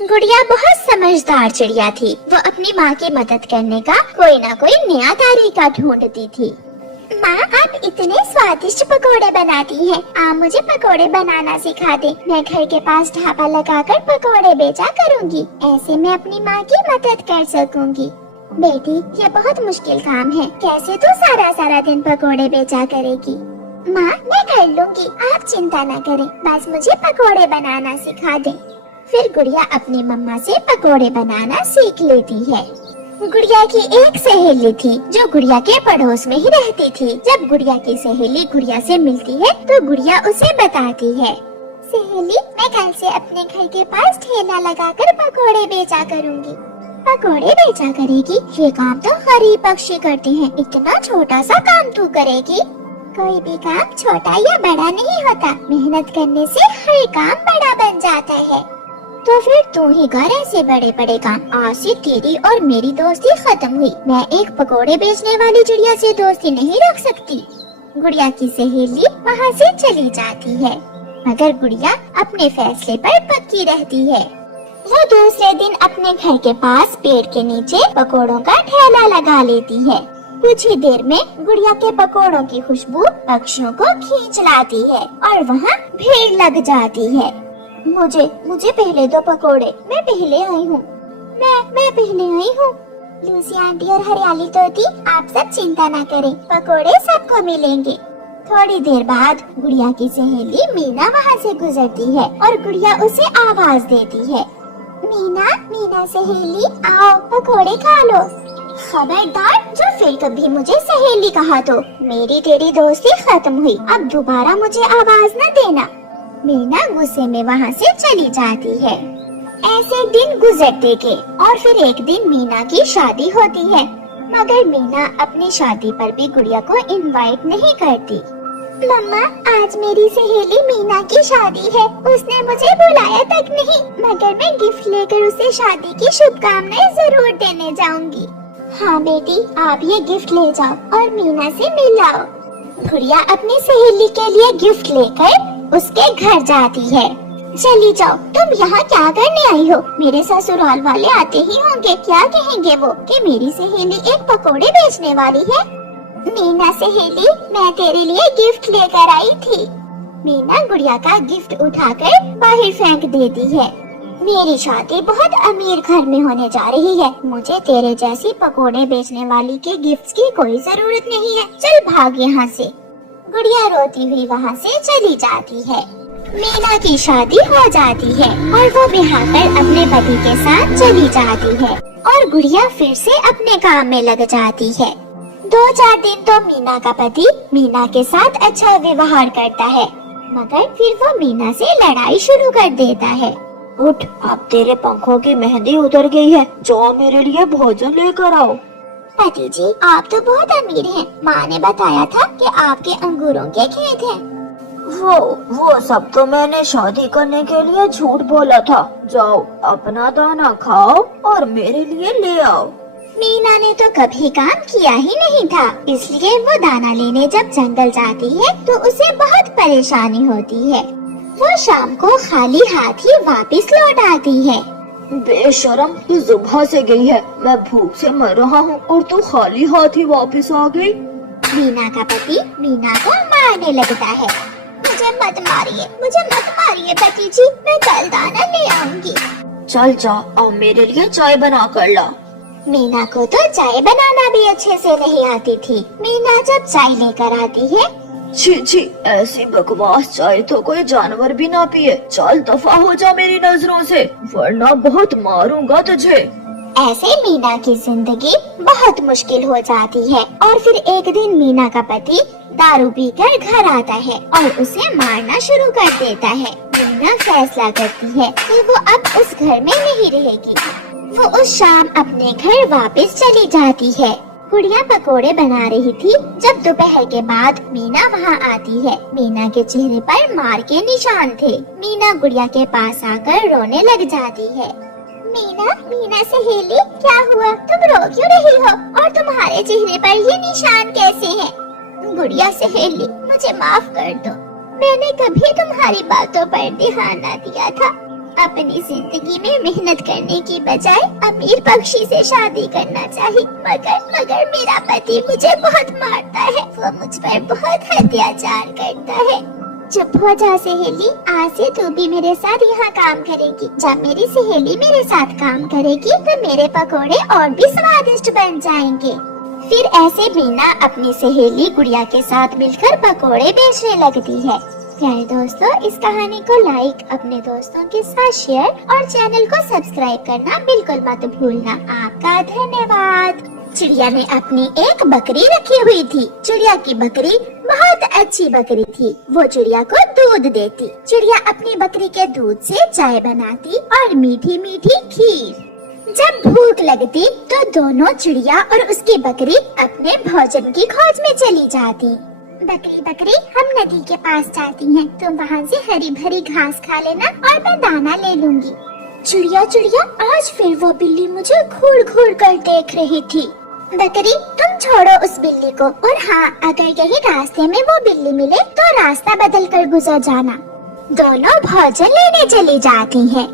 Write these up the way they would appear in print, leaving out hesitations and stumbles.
गुड़िया बहुत समझदार चिड़िया थी। वो अपनी माँ की मदद करने का कोई ना कोई नया तरीका ढूंढती थी। माँ, आप इतने स्वादिष्ट पकोड़े बनाती हैं। आप मुझे पकोड़े बनाना सिखा दे। मैं घर के पास ढाबा लगाकर पकोड़े बेचा करूँगी। ऐसे मैं अपनी माँ की मदद कर सकूँगी। बेटी, ये बहुत मुश्किल काम है। कैसे तू सारा सारा दिन पकोड़े बेचा करेगी? माँ, मैं कर लूँगी, आप चिंता न करें। बस मुझे पकोड़े बनाना सिखा दे। फिर गुड़िया अपनी मम्मा से पकोड़े बनाना सीख लेती है। गुड़िया की एक सहेली थी जो गुड़िया के पड़ोस में ही रहती थी। जब गुड़िया की सहेली गुड़िया से मिलती है तो गुड़िया उसे बताती है, सहेली, मैं कल से अपने घर के पास ठेला लगाकर पकोड़े बेचा करूँगी। पकोड़े बेचा करेगी? ये काम तो गरीब पक्षी करते हैं। इतना छोटा सा काम तू करेगी? कोई भी काम छोटा या बड़ा नहीं होता। मेहनत करने से हर काम बड़ा बन जाता है। तो फिर तू ही कर ऐसे बड़े बड़े काम। आज से तेरी और मेरी दोस्ती खत्म हुई। मैं एक पकोड़े बेचने वाली चिड़िया से दोस्ती नहीं रख सकती। गुड़िया की सहेली वहाँ से चली जाती है, मगर गुड़िया अपने फैसले पर पक्की रहती है। वो दूसरे दिन अपने घर के पास पेड़ के नीचे पकोड़ों का ठेला लगा लेती है। कुछ ही देर में गुड़िया के पकोड़ों की खुशबू पक्षियों को खींच लाती है और वहाँ भीड़ लग जाती है। मुझे पहले दो पकोड़े, मैं पहले आई हूँ। मैं पहले आई हूँ। लूसी आंटी और हरियाली तोती, आप सब चिंता न करें, पकोड़े सबको मिलेंगे। थोड़ी देर बाद गुड़िया की सहेली मीना वहाँ से गुजरती है और गुड़िया उसे आवाज देती है, मीना सहेली, आओ पकोड़े खा लो। खबरदार, जो फिर कभी मुझे सहेली कहा तो मेरी तेरी दोस्ती खत्म हुई। अब दोबारा मुझे आवाज न देना। मीना गुस्से में वहाँ से चली जाती है। ऐसे दिन गुजरते गए और फिर एक दिन मीना की शादी होती है, मगर मीना अपनी शादी पर भी गुड़िया को इनवाइट नहीं करती। मम्मा, आज मेरी सहेली मीना की शादी है। उसने मुझे बुलाया तक नहीं, मगर मैं गिफ्ट लेकर उसे शादी की शुभकामनाएं जरूर देने जाऊंगी। हाँ बेटी, आप ये गिफ्ट ले जाओ और मीना से मिल आओ। गुड़िया अपनी सहेली के लिए गिफ्ट लेकर उसके घर जाती है। चली जाओ, तुम यहाँ क्या करने आई हो? मेरे ससुराल वाले आते ही होंगे, क्या कहेंगे वो कि मेरी सहेली एक पकोड़े बेचने वाली है। मीना सहेली, मैं तेरे लिए गिफ्ट लेकर आई थी। मीना गुड़िया का गिफ्ट उठाकर बाहर फेंक देती है। मेरी शादी बहुत अमीर घर में होने जा रही है। मुझे तेरे जैसी पकोड़े बेचने वाली के गिफ्ट्स की कोई जरूरत नहीं है। चल भाग यहाँ से। गुड़िया रोती हुई वहाँ से चली जाती है। मीना की शादी हो जाती है और वो ब्याह कर अपने पति के साथ चली जाती है और गुड़िया फिर से अपने काम में लग जाती है। 2-4 दिन तो मीना का पति मीना के साथ अच्छा व्यवहार करता है, मगर फिर वो मीना से लड़ाई शुरू कर देता है। उठ, अब तेरे पंखों की मेहंदी उतर गई है। जाओ मेरे लिए भोजन लेकर आओ। पति जी, आप तो बहुत अमीर हैं। माँ ने बताया था कि आपके अंगूरों के खेत हैं। वो सब तो मैंने शादी करने के लिए झूठ बोला था। जाओ अपना दाना खाओ और मेरे लिए ले आओ। मीना ने तो कभी काम किया ही नहीं था, इसलिए वो दाना लेने जब जंगल जाती है तो उसे बहुत परेशानी होती है। वो शाम को खाली हाथ ही वापस लौट आती है। बेशरम, तू सुबह से गई है, मैं भूख से मर रहा हूँ और तू खाली हाथ ही वापस आ गई। मीना का पति मीना को मारने लगता है। मुझे मत मारिए पति जी, मैं कल दाना ले आऊंगी। चल जा और मेरे लिए चाय बना कर ला। मीना को तो चाय बनाना भी अच्छे से नहीं आती थी। मीना जब चाय लेकर आती है, छी, ऐसी बकवास चाय तो कोई जानवर भी ना पिए। चल दफा हो जा मेरी नजरों से, वरना बहुत मारूंगा तुझे। ऐसे मीना की जिंदगी बहुत मुश्किल हो जाती है और फिर एक दिन मीना का पति दारू पीकर घर आता है और उसे मारना शुरू कर देता है। मीना फैसला करती है कि वो अब उस घर में नहीं रहेगी। वो उस शाम अपने घर वापस चली जाती है। गुड़िया पकोड़े बना रही थी जब दोपहर के बाद मीना वहाँ आती है। मीना के चेहरे पर मार के निशान थे। मीना गुड़िया के पास आकर रोने लग जाती है। मीना सहेली, क्या हुआ? तुम रो क्यों रही हो और तुम्हारे चेहरे पर ये निशान कैसे हैं? गुड़िया सहेली, मुझे माफ कर दो। मैंने कभी तुम्हारी बातों पर ध्यान न दिया था। अपनी जिंदगी में मेहनत करने की बजाय अमीर पक्षी से शादी करना चाहिए। मगर मेरा पति मुझे बहुत मारता है, वो मुझ पर बहुत अत्याचार करता है। चुप हो जा सहेली, आज से तू भी मेरे साथ यहाँ काम करेगी। जब मेरी सहेली मेरे साथ काम करेगी तो मेरे पकोड़े और भी स्वादिष्ट बन जाएंगे। फिर ऐसे मीना अपनी सहेली गुड़िया के साथ मिलकर पकोड़े बेचने लगती है। प्यारे दोस्तों, इस कहानी को लाइक, अपने दोस्तों के साथ शेयर और चैनल को सब्सक्राइब करना बिल्कुल मत भूलना। आपका धन्यवाद। चिड़िया ने अपनी एक बकरी रखी हुई थी। चिड़िया की बकरी बहुत अच्छी बकरी थी। वो चिड़िया को दूध देती। चिड़िया अपनी बकरी के दूध से चाय बनाती और मीठी मीठी खीर। जब भूख लगती तो दोनों चिड़िया और उसकी बकरी अपने भोजन की खोज में चली जाती। बकरी, हम नदी के पास जाती हैं। तुम वहाँ से हरी भरी घास खा लेना और मैं दाना ले लूंगी। चिड़िया, आज फिर वो बिल्ली मुझे घूर कर देख रही थी। बकरी, तुम छोड़ो उस बिल्ली को, और हाँ, अगर कहीं रास्ते में वो बिल्ली मिले तो रास्ता बदल कर गुजर जाना। दोनों भोजन लेने चली जाती हैं।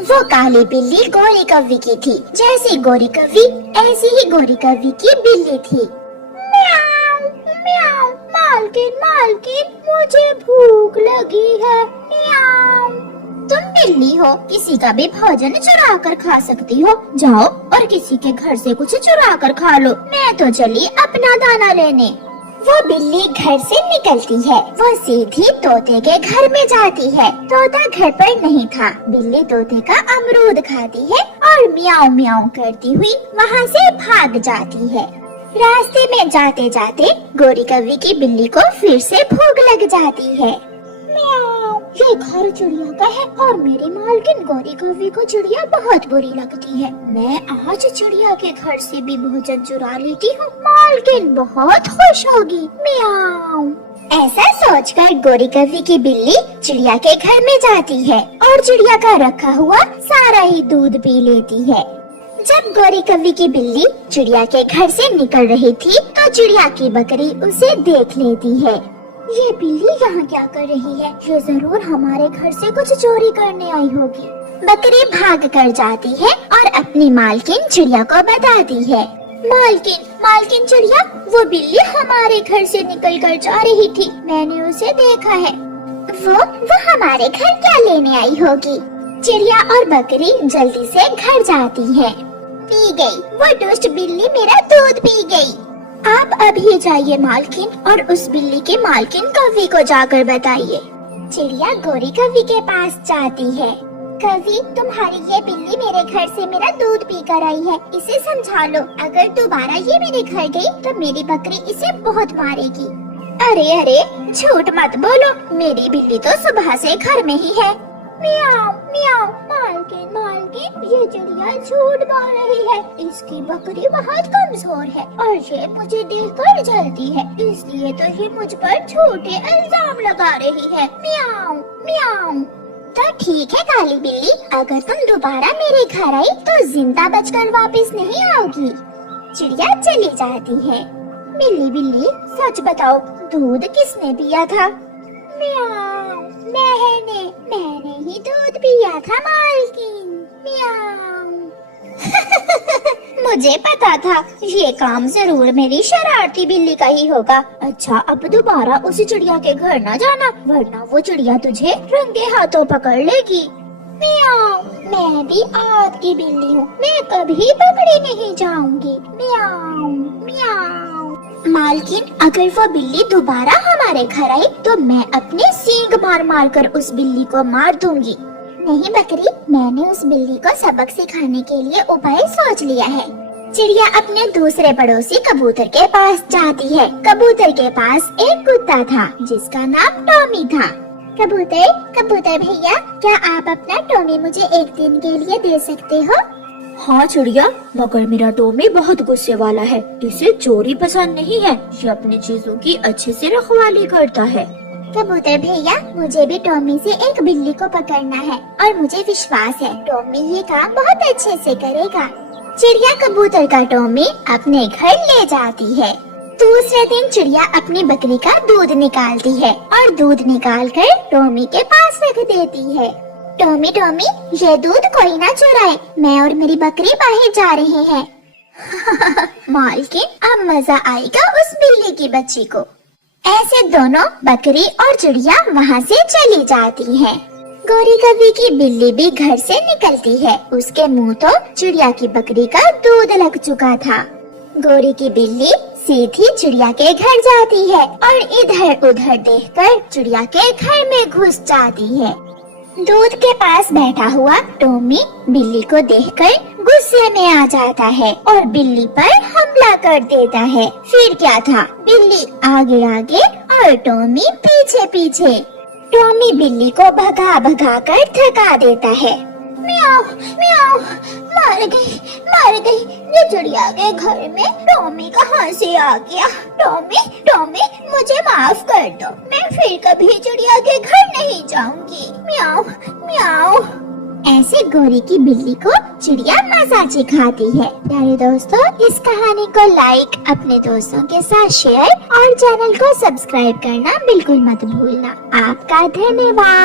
वो काली बिल्ली गोरी कव्वी की थी। जैसी गोरी कव्वी ऐसी ही गोरी कव्वी की बिल्ली थी। म्याऊं, म्याऊं, मालकिन, मुझे भूख लगी है। म्याऊं। तुम बिल्ली हो, किसी का भी भोजन चुरा कर खा सकती हो। जाओ और किसी के घर से कुछ चुरा कर खा लो। मैं तो चली अपना दाना लेने। वो बिल्ली घर से निकलती है। वो सीधी तोते के घर में जाती है। तोता घर पर नहीं था। बिल्ली तोते का अमरूद खाती है और म्याऊं म्याऊं करती हुई वहाँ से भाग जाती है। रास्ते में जाते जाते गोरी कव्वी की बिल्ली को फिर से भूख लग जाती है। म्याऊं, ये घर चिड़िया का है और मेरी मालकिन गोरी कव्वी को चिड़िया बहुत बुरी लगती है। मैं आज चिड़िया के घर से भी भोजन चुरा लेती हूँ। मालकिन बहुत खुश होगी। म्याऊं। ऐसा सोचकर गोरी कव्वी की बिल्ली चिड़िया के घर में जाती है और चिड़िया का रखा हुआ सारा ही दूध पी लेती है। जब गोरी कव्वी की बिल्ली चिड़िया के घर से निकल रही थी तो चिड़िया की बकरी उसे देख लेती है। ये बिल्ली यहाँ क्या कर रही है? ये जरूर हमारे घर से कुछ चोरी करने आई होगी। बकरी भाग कर जाती है और अपनी मालकिन चिड़िया को बताती है। मालकिन चिड़िया, वो बिल्ली हमारे घर से निकल कर जा रही थी। मैंने उसे देखा है। वो हमारे घर क्या लेने आई होगी? चिड़िया और बकरी जल्दी से घर जाती है। पी गई, वो दुष्ट बिल्ली मेरा दूध पी गई। आप अभी जाइए मालकिन और उस बिल्ली के मालकिन कव्वी को जाकर बताइए। चिड़िया गोरी कव्वी के पास जाती है। कव्वी, तुम्हारी ये बिल्ली मेरे घर से मेरा दूध पी कर आई है। इसे समझा लो, अगर दोबारा ये मेरे घर गई तो मेरी बकरी इसे बहुत मारेगी। अरे, झूठ मत बोलो, मेरी बिल्ली तो सुबह से घर में ही है। म्याऊं, म्याऊं, मालकिन, ये चिड़िया झूठ बोल रही है। इसकी बकरी बहुत कमजोर है और ये मुझे देखकर जलती है, इसलिए तो ये मुझ पर झूठे इल्जाम लगा रही है। म्याऊं, म्याऊं। तो ठीक है काली बिल्ली, अगर तुम दोबारा मेरे घर आई तो जिंदा बचकर वापस नहीं आओगी। चिड़िया चली जाती है। बिल्ली, सच बताओ, दूध किसने पिया था? म्याऊं, मैंने ही दूध पिया था मालकिन। म्याऊं। मुझे पता था ये काम जरूर मेरी शरारती बिल्ली का ही होगा। अच्छा, अब दोबारा उसी चिड़िया के घर न जाना, वरना वो चिड़िया तुझे रंगे हाथों पकड़ लेगी। म्याऊं, मैं भी आपकी बिल्ली हूँ, मैं कभी पकड़ी नहीं जाऊंगी। म्याऊं, म्याऊं। मालकिन, अगर वो बिल्ली दोबारा हमारे घर आई तो मैं अपने सींग मार कर उस बिल्ली को मार दूंगी। नहीं बकरी, मैंने उस बिल्ली को सबक सिखाने के लिए उपाय सोच लिया है। चिड़िया अपने दूसरे पड़ोसी कबूतर के पास जाती है। कबूतर के पास एक कुत्ता था जिसका नाम टॉमी था। कबूतर भैया, क्या आप अपना टॉमी मुझे एक दिन के लिए दे सकते हो? हाँ चिड़िया, मगर मेरा टॉमी बहुत गुस्से वाला है। इसे चोरी पसंद नहीं है। ये अपनी चीजों की अच्छे से रखवाली करता है। कबूतर भैया, मुझे भी टॉमी से एक बिल्ली को पकड़ना है और मुझे विश्वास है टॉमी ये काम बहुत अच्छे से करेगा। चिड़िया कबूतर का टॉमी अपने घर ले जाती है। दूसरे दिन चिड़िया अपनी बकरी का दूध निकालती है और दूध निकालकर टॉमी के पास रख देती है। टॉमी टॉमी, ये दूध कोई ना चुराए, मैं और मेरी बकरी बाहर जा रहे हैं। मालकिन, अब मजा आएगा उस बिल्ली की बच्ची को। ऐसे दोनों बकरी और चिड़िया वहाँ से चली जाती हैं। गोरी कौवी की बिल्ली भी घर से निकलती है। उसके मुंह तो चिड़िया की बकरी का दूध लग चुका था। गोरी की बिल्ली सीधी चिड़िया के घर जाती है और इधर उधर देखकर चिड़िया के घर में घुस जाती है। दूध के पास बैठा हुआ टॉमी बिल्ली को देखकर गुस्से में आ जाता है और बिल्ली पर हमला कर देता है। फिर क्या था, बिल्ली आगे आगे और टॉमी पीछे पीछे। टॉमी बिल्ली को भगा भगा कर थका देता है। म्याऊ म्याऊ, मर गई। ये चिड़िया के घर में टॉमी कहाँ से आ गया? टॉमी, मुझे माफ कर दो, मैं फिर कभी चिड़िया के घर नहीं जाऊंगी। म्याऊ म्याऊ। ऐसे गोरी की बिल्ली को चिड़िया मजा सिखाती है। प्यारे दोस्तों, इस कहानी को लाइक, अपने दोस्तों के साथ शेयर और चैनल को सब्सक्राइब करना बिल्कुल मत भूलना। आपका धन्यवाद।